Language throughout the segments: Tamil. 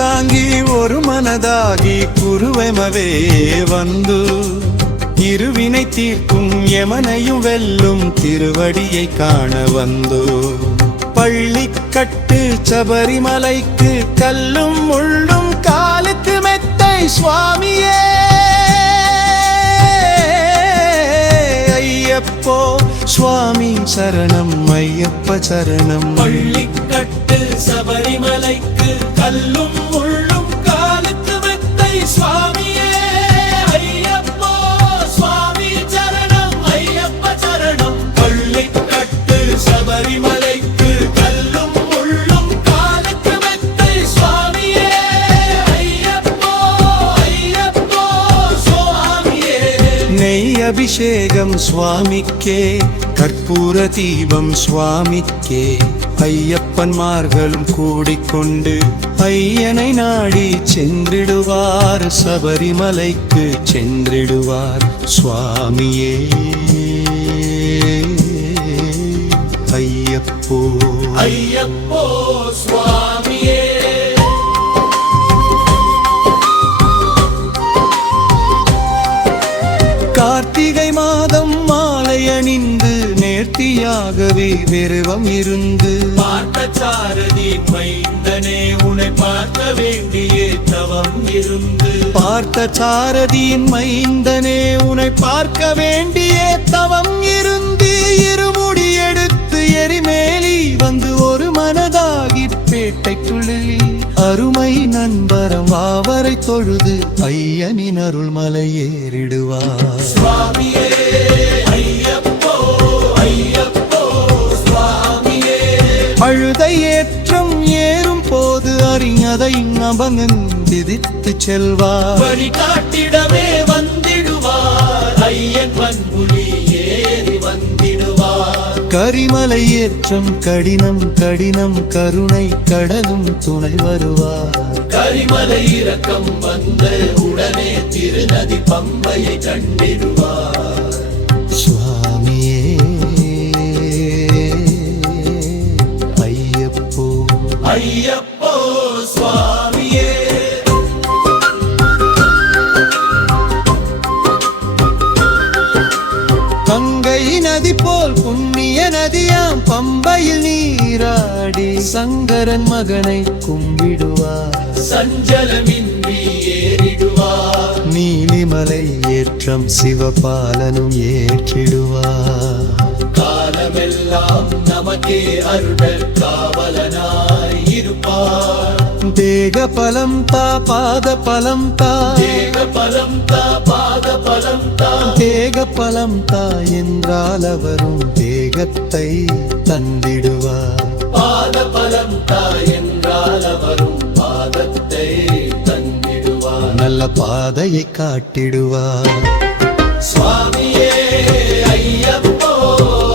ತಾಂಗಿ ஒரு மனதாகி குருவெமவே வந்து இருவினை தீர்க்கும் யமனையும் வெல்லும் திருவடியை காண வந்து பள்ளிக்கட்டு சபரிமலைக்கு கல்லும் முள்ளும் காலுக்கு மெத்தை சுவாமியே ஐயப்போ சுவாமி சரணம் ஐயப்ப சரணம் பள்ளிக்கட்டு சபரிமலைக்கு கல்லும் முள்ளும் காலுக்கு மெத்தை சுவாமியே ஐயப்போ சுவாமி சரணம் ஐயப்ப சரணம் பள்ளிக்கட்டு சபரிமலைக்கு கல்லும் முள்ளும் காலுக்கு மெத்தை சுவாமியே ஐயப்போ ஐயப்போ சுவாமியே நெய் அபிஷேகம் சுவாமிக்கே கற்பூர தீபம் சுவாமிக்கே ஐயப்பன்மார்களும் கூடிக்கொண்டு ஐயனை நாடி சென்றிடுவார் சபரிமலைக்கு சென்றிடுவார் சுவாமியே ஐயப்போ ஐயப்போ சுவாமியே கார்த்திகை மாதம் மாலை அணிந்து நேர்த்தியாகவே விரவம் இருந்து பார்த்தசாரதி மைந்தனே உன்னை பார்க்க வேண்டிய தவம் இருந்து பார்த்தசாரதியின் மைந்தனே உன்னை பார்க்க வேண்டிய தவம் இருந்து இருமுடி எடுத்து எரிமேலி வந்து ஒரு மனதாகி பேட்டைக்குள்ளில் அருமை நண்பரம் வாவரை தொழுது ஐயனின் அருள்மலை ஏறிடுவார் சுவாமியே ஐயப்போ ஐயப்போ சுவாமியே அழுதை ஏற்றம் ஏறும் போது அறிஞதை அபங்கந்திதித்து செல்வார் வழிகாட்டிடவே வந்திடுவார் ஐயன் பண்புலி ஏறி வந்திடுவார் கரிமலை ஏற்றம் கடினம் கடினம் கருணை கடலும் துணை வருவார் கரிமலை இறக்கம் வந்த உடனே திருநதி பம்பையை கண்டிடுவார் சுவாமியே ஐயப்போ ஐயப்போ சுவாமியே கங்கை நதி போல் புண்ணிய நதியாம் பம்பையில் நீராடி சங்கரன் மகனை கும்பிடுவார் சஞ்சலமின்றி ஏறிடுவார் நீலிமலை ஏற்றம் சிவபாலனும் ஏற்றிடுவார் காலமெல்லாம் நமக்கே அருள் காவலனாய் இருப்பார் தேக பலம் தா பாத பலம் தா தேக பலம் தா பாத பலம் தா தேக பலம் தா என்றால் அவரும் தேகத்தை தந்திடுவார் பாத பலம் தா என்றால் அவரும் பாதத்தை தந்திடுவார் நல்ல பாதையை காட்டிடுவார் சுவாமியே ஐயப்போ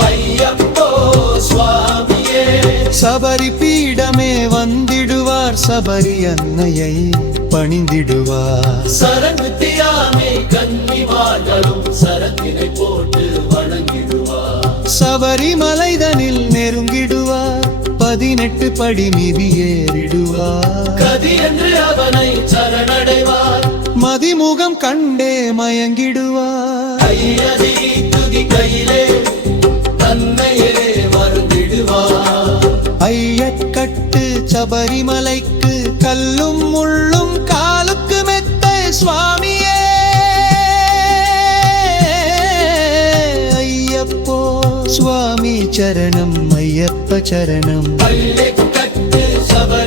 ஐயப்போ சுவாமியே சபரி பீடமே வந்திடுவார் சபரி அன்னையை பணிந்திடுவார் சரங்குத்தியாமே கன்னிமார்களும் சரத்தினை போட்டு வணங்கிடுவார் சபரிமலைதனில் நெருங்கிடுவார் 18 படி மீதி ஏறிடுவார் கதி என்று அவனை சரணடைவார் மதிமுகம் கண்டே மயங்கிடுவார் ஐயதி துதி கையிலே தன்னையே மறந்திடுவார் ஐயக்கட்டு சபரிமலைக்கு கல்லும் முள்ளும் காலுக்கு மெத்தை சுவாமியே ஐயப்போ சுவாமி சரணம் ஐயப்ப சரணம் பள்ளிக்கட்டு சபரி